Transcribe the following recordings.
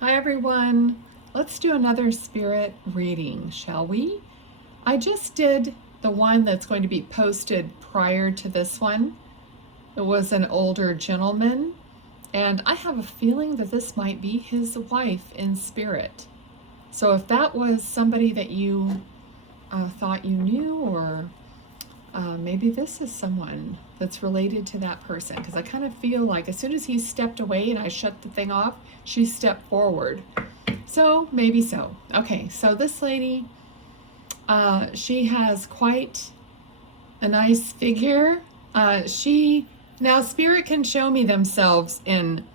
Hi everyone. Let's do another spirit reading, shall we? I just did the one that's going to be posted prior to this one. It was an older gentleman, and I have a feeling that this might be his wife in spirit. So if that was somebody that you thought you knew, or maybe this is someone that's related to that person, because I kind of feel like as soon as he stepped away and I shut the thing off, she stepped forward. So maybe so. Okay, so this lady, she has quite a nice figure. Now spirit can show me themselves in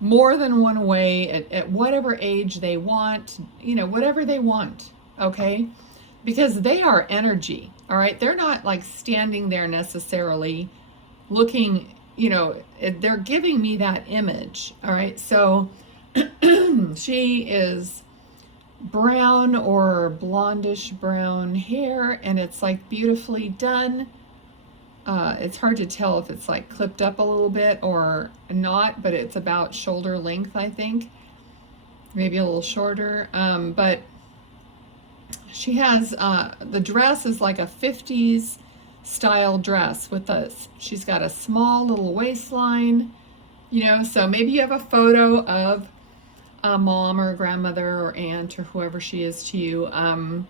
more than one way at whatever age they want, whatever they want, okay? Because they are energy, all right? They're not like standing there necessarily looking, they're giving me that image, all right? So she is brown or blondish brown hair, and it's like beautifully done. It's hard to tell if it's like clipped up a little bit or not, but it's about shoulder length, I think. Maybe a little shorter. But she has, the dress is like a 50s style dress with she's got a small little waistline, so maybe you have a photo of a mom or a grandmother or aunt or whoever she is to you,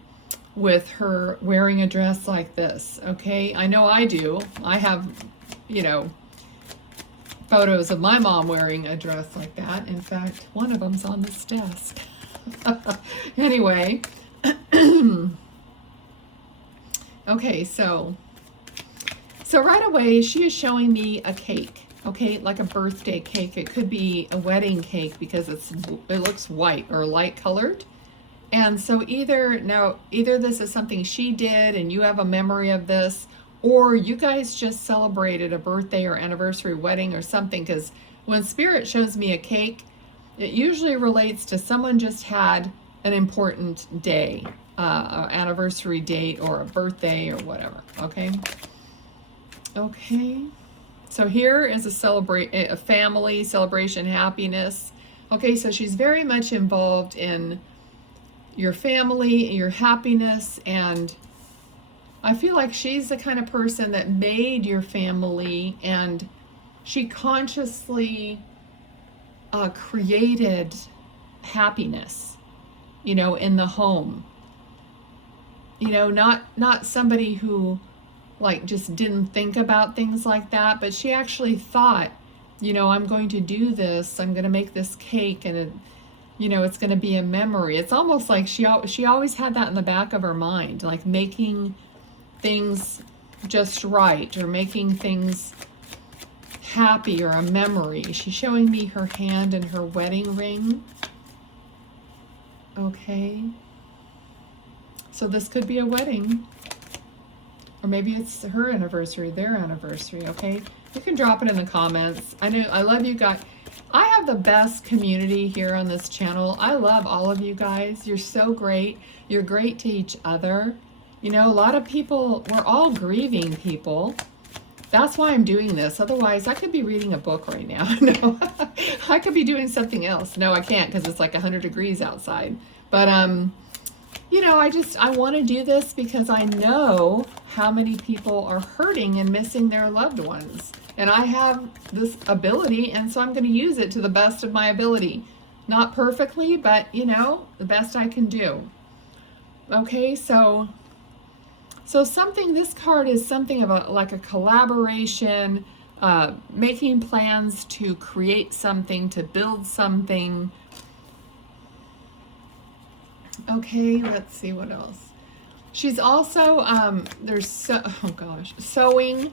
with her wearing a dress like this, okay? I know I do. I have, photos of my mom wearing a dress like that. In fact, one of them's on this desk. Anyway, okay, so right away she is showing me a cake, okay, like a birthday cake. It could be a wedding cake because it looks white or light colored. And so either this is something she did and you have a memory of this, or you guys just celebrated a birthday or anniversary, wedding or something, because when spirit shows me a cake, it usually relates to someone just had an important day, an anniversary date or a birthday or whatever, okay? Okay, so here is a family celebration, happiness. Okay, so she's very much involved in your family, your happiness, and I feel like she's the kind of person that made your family, and she consciously created happiness, in the home. Not somebody who like just didn't think about things like that, but she actually thought, I'm going to do this, I'm going to make this cake, and it's going to be a memory. It's almost like she always had that in the back of her mind, like making things just right or making things happy or a memory. She's showing me her hand and her wedding ring. Okay. So this could be a wedding. Or maybe it's her anniversary, their anniversary, okay? You can drop it in the comments. I love you guys. I have the best community here on this channel. I love all of you guys. You're so great. You're great to each other. A lot of people, we're all grieving people. That's why I'm doing this. Otherwise, I could be reading a book right now. No, I could be doing something else. No, I can't because it's like 100 degrees outside. But, I want to do this because I know how many people are hurting and missing their loved ones. And I have this ability, and so I'm going to use it to the best of my ability. Not perfectly, but, the best I can do. Okay, so this card is something of like a collaboration, making plans to create something, to build something. Okay, let's see what else. She's also, sewing.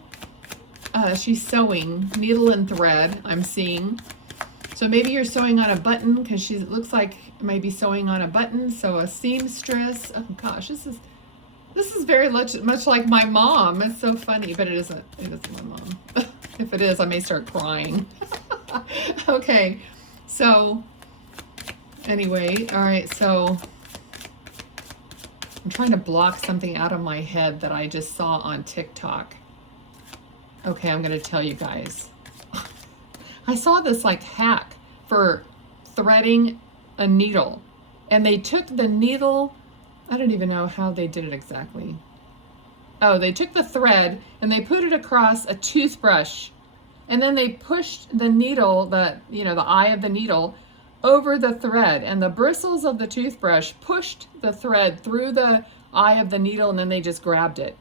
She's sewing, needle and thread, I'm seeing. So maybe you're sewing on a button, because she looks like maybe sewing on a button. So a seamstress. Oh gosh, this is very much like my mom. It's so funny, but it isn't my mom. If it is, I may start crying. Okay, so anyway, all right, so I'm trying to block something out of my head that I just saw on TikTok. Okay, I'm going to tell you guys. I saw this like hack for threading a needle. And they took the needle, I don't even know how they did it exactly. Oh, they took the thread and they put it across a toothbrush. And then they pushed the needle, the eye of the needle, over the thread. And the bristles of the toothbrush pushed the thread through the eye of the needle, and then they just grabbed it.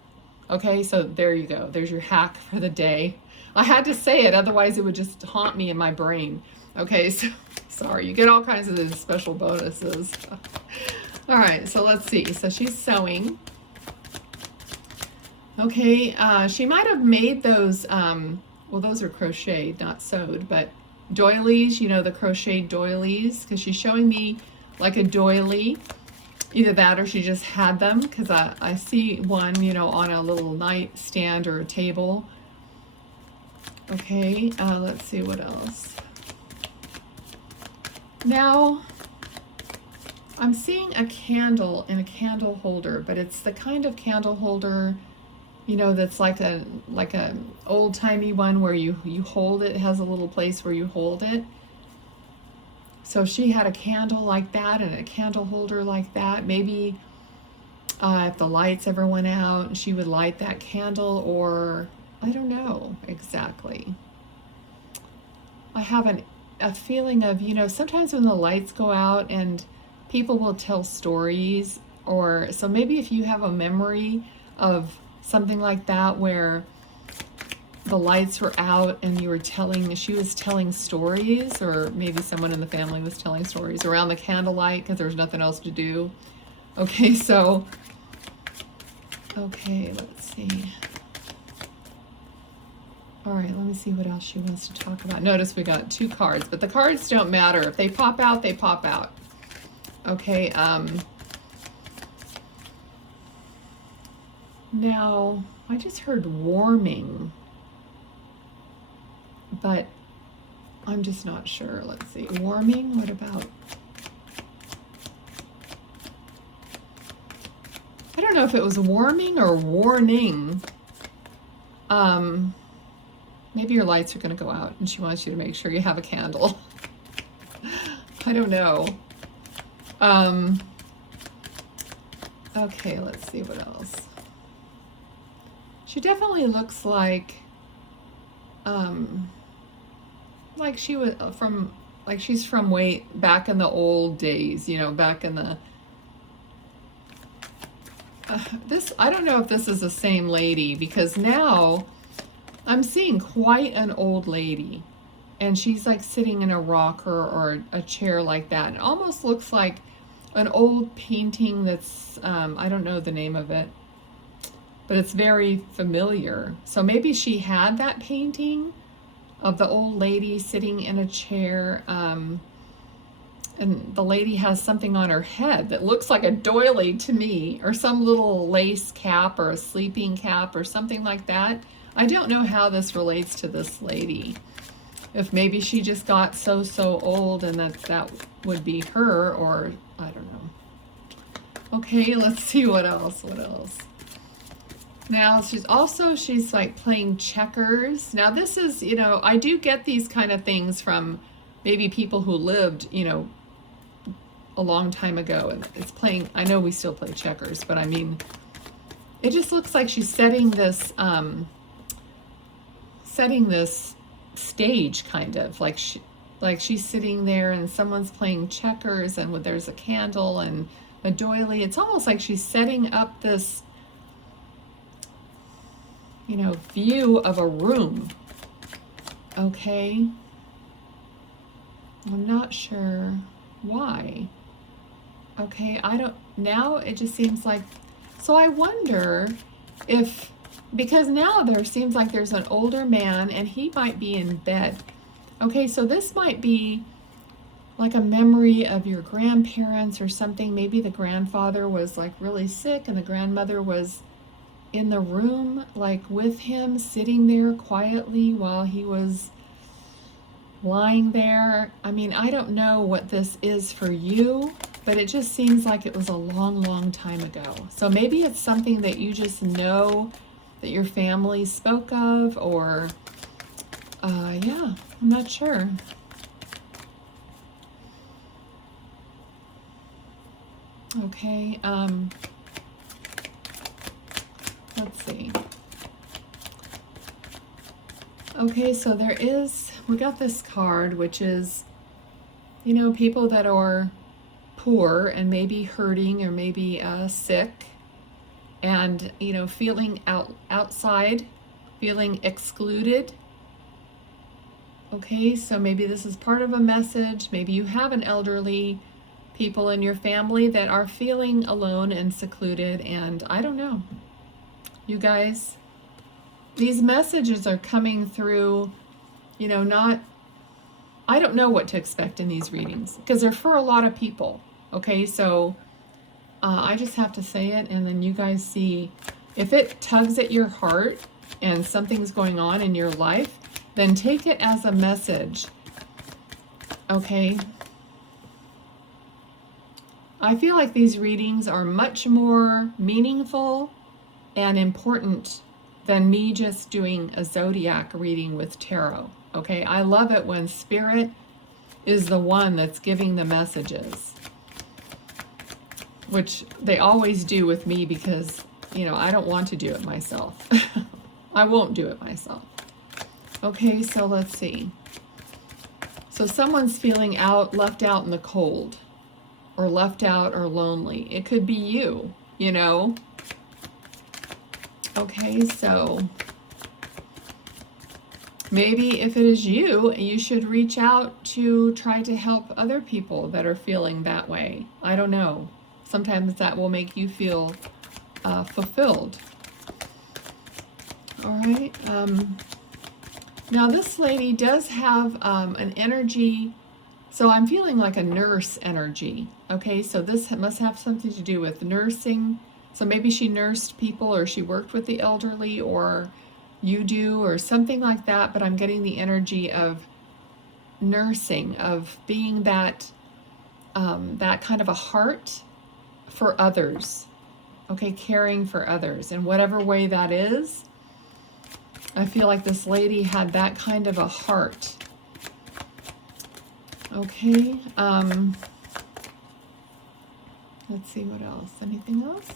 Okay, so there you go. There's your hack for the day. I had to say it, otherwise it would just haunt me in my brain. Okay, so sorry, you get all kinds of these special bonuses. All right, so let's see. So she's sewing. Okay, she might have made those, well, those are crocheted, not sewed, but doilies, you know, the crocheted doilies, because she's showing me like a doily. Either that or she just had them, because I see one, you know, on a little nightstand or a table. Okay, let's see what else. Now, I'm seeing a candle in a candle holder, but it's the kind of candle holder, you know, that's like a old-timey one where you hold it. It has a little place where you hold it. So if she had a candle like that and a candle holder like that, maybe if the lights ever went out, she would light that candle, or I don't know exactly. I have a feeling of, you know, sometimes when the lights go out and people will tell stories, or so maybe if you have a memory of something like that where the lights were out and she was telling stories, or maybe someone in the family was telling stories around the candlelight because there was nothing else to do. Okay, so, okay, let's see. All right, let me see what else she wants to talk about. Notice we got 2 cards, but the cards don't matter. If they pop out, they pop out. Okay, now, I just heard warming, but I'm just not sure. Let's see. Warming? What about? I don't know if it was warming or warning. Maybe your lights are going to go out and she wants you to make sure you have a candle. I don't know. Okay, let's see what else. She definitely looks like she was she's from way back in the old days, you know, back in the I don't know if this is the same lady, because now I'm seeing quite an old lady, and she's like sitting in a rocker or a chair like that. It almost looks like an old painting that's I don't know the name of it, but it's very familiar. So maybe she had that painting of the old lady sitting in a chair, and the lady has something on her head that looks like a doily to me, or some little lace cap or a sleeping cap or something like that. I don't know how this relates to this lady. If maybe she just got so old and that would be her, or I don't know. Okay, let's see what else. Now she's like playing checkers. Now this is, you know, I do get these kind of things from maybe people who lived, you know, a long time ago, and it's playing, I know we still play checkers, but I mean, it just looks like she's setting this stage, kind of like she's sitting there and someone's playing checkers, and there's a candle and a doily. It's almost like she's setting up this, you know, view of a room. Okay, I'm not sure why. Okay, now it just seems like, so I wonder if, because now there seems like there's an older man and he might be in bed. Okay, so this might be like a memory of your grandparents or something. Maybe the grandfather was like really sick and the grandmother was in the room like with him, sitting there quietly while he was lying there. I mean, I don't know what this is for you, but it just seems like it was a long time ago. So maybe it's something that you just know that your family spoke of, or yeah, I'm not sure. Okay, let's see. Okay, so we got this card, which is, you know, people that are poor and maybe hurting or maybe sick and, you know, feeling outside, feeling excluded. Okay, so maybe this is part of a message. Maybe you have an elderly people in your family that are feeling alone and secluded, and I don't know. You guys, these messages are coming through, you know, I don't know what to expect in these readings because they're for a lot of people. Okay, so I just have to say it, and then you guys see if it tugs at your heart and something's going on in your life, then take it as a message. Okay. I feel like these readings are much more meaningful and important than me just doing a zodiac reading with tarot. Okay, I love it when Spirit is the one that's giving the messages, which they always do with me because, you know, I don't want to do it myself. I won't do it myself. Okay, so let's see. So someone's feeling left out in the cold, or left out or lonely. It could be you, you know. Okay, so maybe if it is you, you should reach out to try to help other people that are feeling that way. I don't know. Sometimes that will make you feel fulfilled. All right. Now this lady does have an energy. So I'm feeling like a nurse energy. Okay, so this must have something to do with nursing. So maybe she nursed people, or she worked with the elderly, or you do, or something like that. But I'm getting the energy of nursing, of being that kind of a heart for others. Okay, caring for others in whatever way that is. I feel like this lady had that kind of a heart. Okay, let's see what else. Anything else?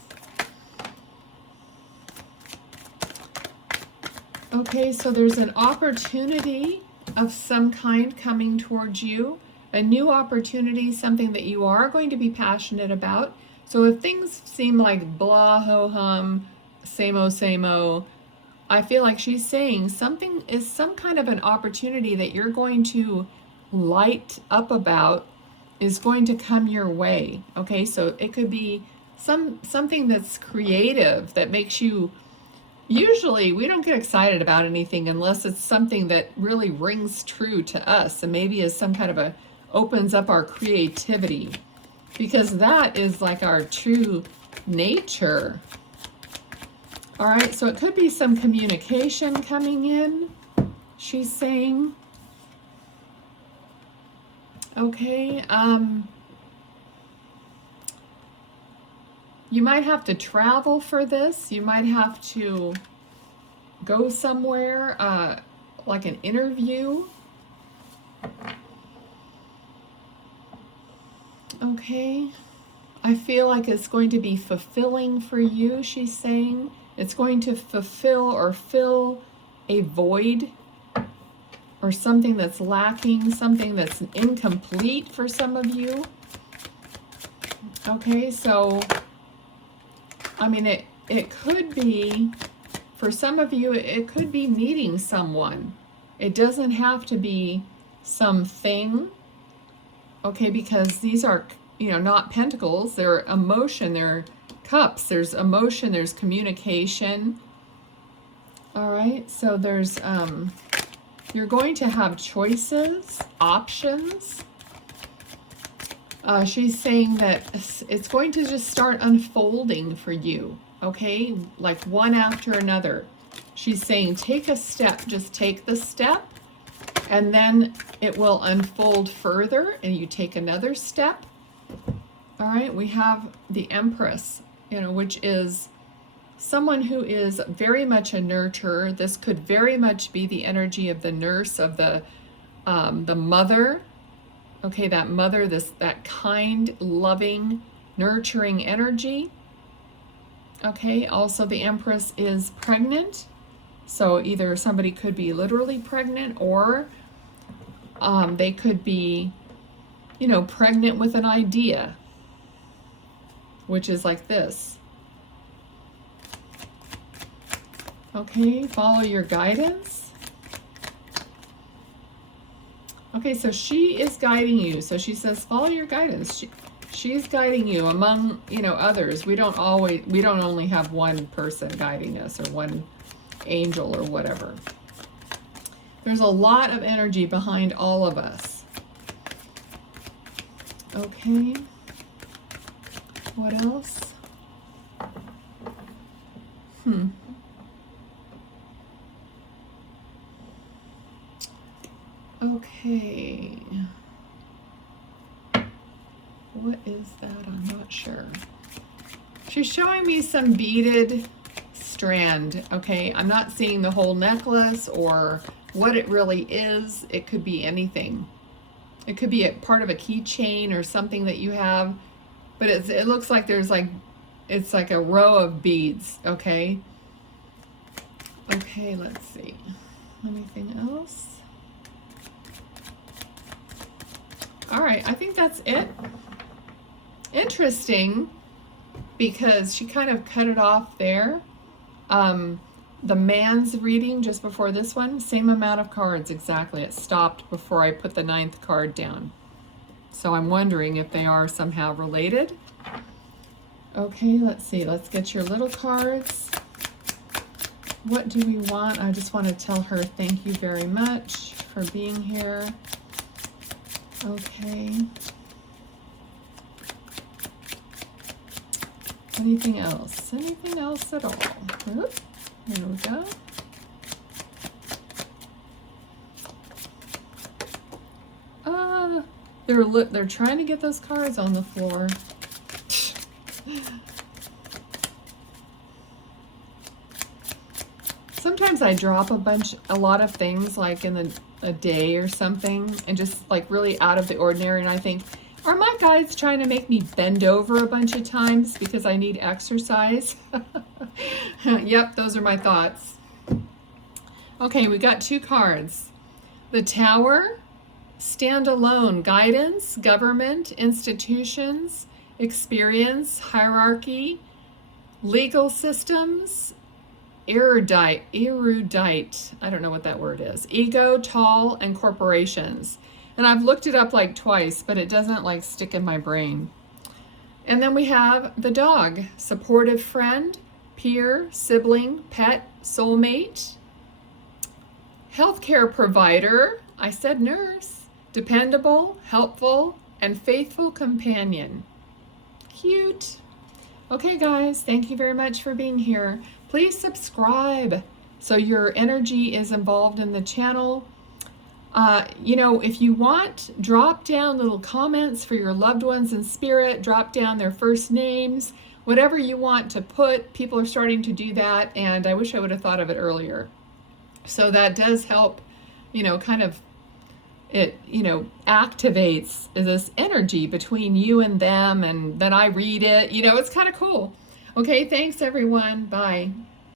Okay, so there's an opportunity of some kind coming towards you, a new opportunity, something that you are going to be passionate about. So if things seem like blah, ho, hum, same-o, I feel like she's saying something is some kind of an opportunity that you're going to light up about is going to come your way. Okay, so it could be something that's creative that makes you. Usually we don't get excited about anything unless it's something that really rings true to us, and maybe is some kind of opens up our creativity, because that is like our true nature. All right, so it could be some communication coming in, she's saying. Okay, you might have to travel for this. You might have to go somewhere, like an interview. Okay, I feel like it's going to be fulfilling for you, she's saying. It's going to fulfill or fill a void, or something that's lacking, something that's incomplete for some of you. Okay, so I mean, it could be, for some of you, it could be meeting someone. It doesn't have to be something, okay, because these are, you know, not pentacles. They're emotion, they're cups. There's emotion, there's communication. All right, so there's, you're going to have choices, options. She's saying that it's going to just start unfolding for you, okay? Like one after another. She's saying take a step, just take the step, and then it will unfold further, and you take another step. All right, we have the Empress, you know, which is someone who is very much a nurturer. This could very much be the energy of the nurse, of the mother. Okay, that mother, that kind, loving nurturing energy. Okay, also the Empress is pregnant. So either somebody could be literally pregnant, or they could be, you know, pregnant with an idea, which is like this. Okay, follow your guidance. Okay, so she is guiding you. So she says, follow your guidance. She's guiding you among, you know, others. We don't only have one person guiding us, or one angel or whatever. There's a lot of energy behind all of us. Okay. What else? Okay. What is that? I'm not sure. She's showing me some beaded strand. Okay, I'm not seeing the whole necklace or what it really is. It could be anything. It could be a part of a keychain or something that you have, but it looks like there's like, it's like a row of beads. Okay. Okay, let's see. Anything else? All right, I think that's it. Interesting, because she kind of cut it off there. The man's reading just before this one, same amount of cards exactly. It stopped before I put the 9th card down. So I'm wondering if they are somehow related. Okay, let's see. Let's get your little cards. What do we want? I just want to tell her thank you very much for being here. Okay. Anything else? Anything else at all? Oop, here we go. They're trying to get those cards on the floor. Sometimes I drop a lot of things like in a day or something, and just like really out of the ordinary, and I think, are my guides trying to make me bend over a bunch of times because I need exercise? Yep, those are my thoughts. Okay, we got 2 cards. The Tower, stand alone, guidance, government, institutions, experience, hierarchy, legal systems, erudite, I don't know what that word is, ego, tall, and corporations. And I've looked it up like twice, but it doesn't like stick in my brain. And then we have the dog, supportive friend, peer, sibling, pet, soulmate, healthcare provider, I said nurse, dependable, helpful, and faithful companion. Cute. Okay, guys, thank you very much for being here. Please subscribe so your energy is involved in the channel. You know, if you want, drop down little comments for your loved ones in spirit, drop down their first names, whatever you want to put. People are starting to do that, and I wish I would have thought of it earlier. So that does help, you know, kind of, it, you know, activates this energy between you and them, and then I read it. You know, it's kind of cool. Okay, thanks everyone. Bye.